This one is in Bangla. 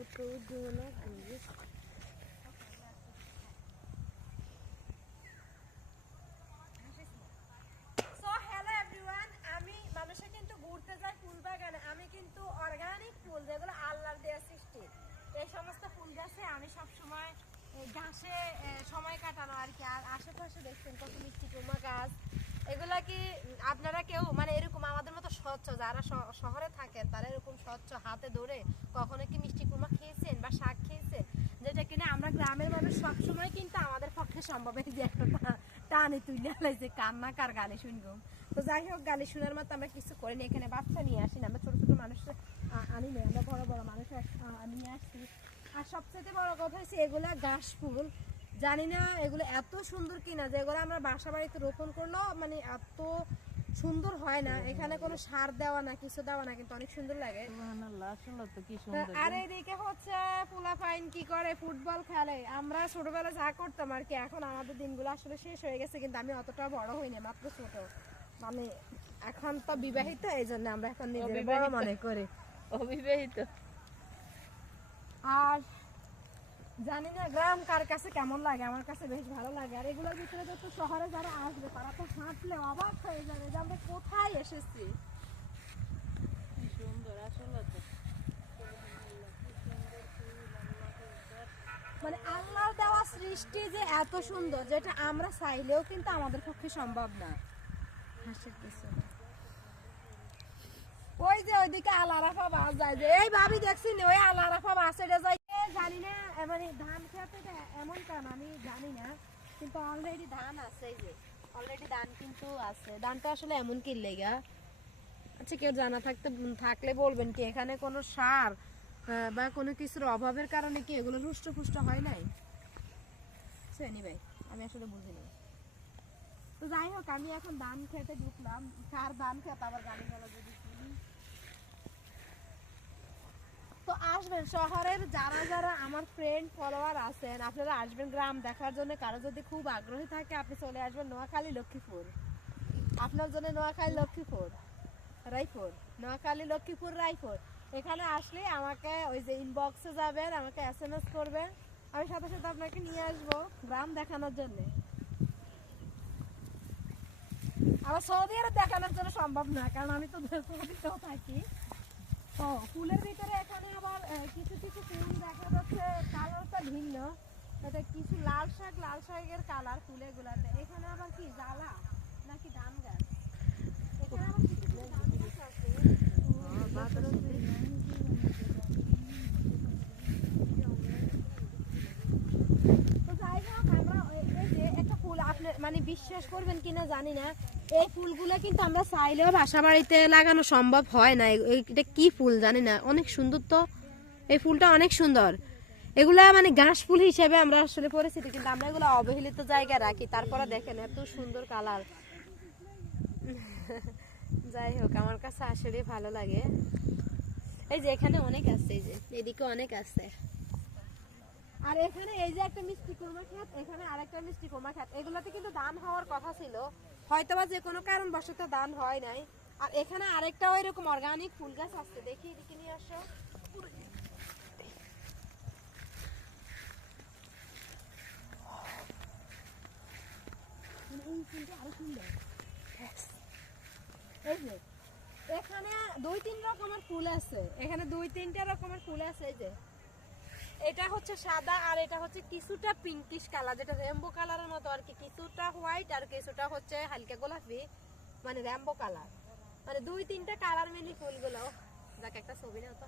What do you want to do? So hello everyone আমি মানুষে কিন্তু ঘুরতে যাই, ফুল বাগানে। আমি কিন্তু অর্গানিক ফুল, যেগুলো আল্লাহর দেয়া সৃষ্টি। এই সমস্ত ফুল গাছে আমি সব সময় ঘাসে সময় কাটানো আর কি। আর আশেপাশে দেখছেন কত মিষ্টি কুমা গাছ। এগুলা কি আপনারা কেউ মানে এরকম আমাদের মতো স্বচ্ছ, যারা শহরে থাকেন, তারা এরকম স্বচ্ছ হাতে ধরে কখনো কি মিষ্টি কুমা খেয়েছেন বা শাক খেয়েছেন? যেটা কিনা আমরা গ্রামের মানুষ সবসময় কিন্তু আমাদের পক্ষে সম্ভব। এই যে টানে তুলে লাইছে, কান্না কার গালি শুনব? তো যাই হোক গালি শোনার মতো আমরা কিছু করিনি, এখানে বাচ্চা নিয়ে আসি না। আমরা ছোট ছোট মানুষ আনি না আমরা বড় বড় মানুষ নিয়ে আসছি আর সবচেয়ে বড় কথা হচ্ছে এগুলা ঘাস ফুল জানি না এগুলো এত সুন্দর কিনা যেগুলো আমরা বাসা বাড়িতে রোপণ করলেও মানে এত সুন্দর হয় না। এখানে কোনো সার দেওয়া না কিছু দেওয়া না কিন্তু অনেক সুন্দর লাগে। আর এইদিকে হচ্ছে পোলাপাইন কি করে ফুটবল খেলে। আমরা ছোটবেলা যা করতাম আর কি এখন আমাদের দিনগুলো আসলে শেষ হয়ে গেছে কিন্তু আমি অতটা বড় হইনি মাত্র ছোট। মানে এখন তো বিবাহিত এই জন্য আমরা এখন নিজের বড় মনে করি। অবিবাহিত। আর জানি না গ্রাম কার কাছে কেমন লাগে আমার কাছে বেশ ভালো লাগে। আর এগুলোর ভিতরে যত শহরে যারা আসবে তারা তো হাঁটলে অবাক হয়ে যাবে যে আমরা কোথায় এসেছি। সুন্দর আসলে মানে আল্লাহর দেওয়া সৃষ্টি যে এত সুন্দর যেটা আমরা চাইলেও কিন্তু আমাদের পক্ষে সম্ভব না। হাসির পেছনে। ওই যে ওইদিকে আলারাফা বাস যায় যে এই ভাবি দেখছি না, ওই আলারাফা বাসে যায় এ, জানি না মানে ধান খেতে এমন কেন আমি জানি না, কিন্তু অলরেডি ধান আছে যে অলরেডি ধান কিন্তু আছে। ধানটা আসলে এমন আচ্ছা কেউ জানা থাকতে, থাকলে বলবেন কি, এখানে কোনো সার বা কোনো কিছুর অভাবের কারণে কি এগুলো রুষ্ট পুষ্ট হয় নাই? শ্রেণি ভাই আমি আসলে বুঝিনি তো যাই হোক, আমি এখন ধান খেতে ঢুকলাম। কার ধান খেতে? আবার গাড়ি যদি। তো আসবেন, শহরের যারা যারা আমার ফ্রেন্ড ফলোয়ার আছেন, আপনারা আসবেন গ্রাম দেখার জন্য। কারও যদি খুব আগ্রহী থাকে, আপনি চলে আসবেন নোয়াখালী, লক্ষ্মীপুর। আপনার জন্য নোয়াখালী, লক্ষ্মীপুর, রায়পুর। নোয়াখালী, লক্ষ্মীপুর, রায়পুর। এখানে আসলে আমাকে ওই যে ইনবক্সে যাবেন, আমাকে এস এম এস করবেন। আমি সাথে সাথে আপনাকে নিয়ে আসব গ্রাম দেখানোর জন্য। আবার সৌদি আরব দেখানোর জন্য সম্ভব না, কারণ আমি তো সৌদিতেও থাকি। ও, ফুলের ভিতরে এখানে আবার কিছু কিছু ফুল দেখা যাচ্ছে, কালারটা ভিন্ন। এটা কিছু লাল শাক, লাল শাকের কালার ফুলের গুলাতে এখানে আবার কি, জ্বালা নাকি ধান গাছ? এখানে আবার ধান গাছ আছে। ফুল মানে বিশ্বাস করবেন কিনা জানি না। এই ফুলগুলো কিন্তু আমরা চাইলেও বাসা বাড়িতে লাগানো সম্ভব হয় না। এটা কি ফুল জানি না। অনেক সুন্দর তো। এই ফুলটা অনেক সুন্দর। এগুলা মানে ঘাস ফুল হিসেবে আমরা আসলে পরিচিত, কিন্তু আমরা এগুলো অবহেলিত জায়গায় রাখি। তারপরে দেখেন এত সুন্দর কালার। যাই হোক, আমার কাছে আসলে ভালো লাগে। এই যে এখানে অনেক আছে, এই যে এদিকে অনেক আছে। আর এখানে এই যে একটা মিষ্টি কুমড়া খাত, এখানে আরেকটা মিষ্টি কুমড়া খাত। এগুলোতে কিন্তু দান হওয়ার কথা ছিল। হয়তোবা যে কোনো কারণবশত দান হয় নাই। আর এখানে আরেকটা ওই রকম অর্গানিক ফুল গাছ আছে। দেখি, এদিকে নিয়ে আসো। মানে এখানে দুই তিন রকমের ফুল আছে। এখানে দুই তিনটা রকমের ফুল আছে এই যে। এটা হচ্ছে সাদা আর এটা হচ্ছে কিছুটা পিঙ্কিশ কালার যেটা রেমবো কালারের মতো আর কি। কিছুটা হোয়াইট আর কিছুটা হচ্ছে হালকা গোলাপি মানে রেমবো কালার মানে দুই তিনটা কালার মিলি ফুলগুলো। যাকে, একটা ছবি নাও তো।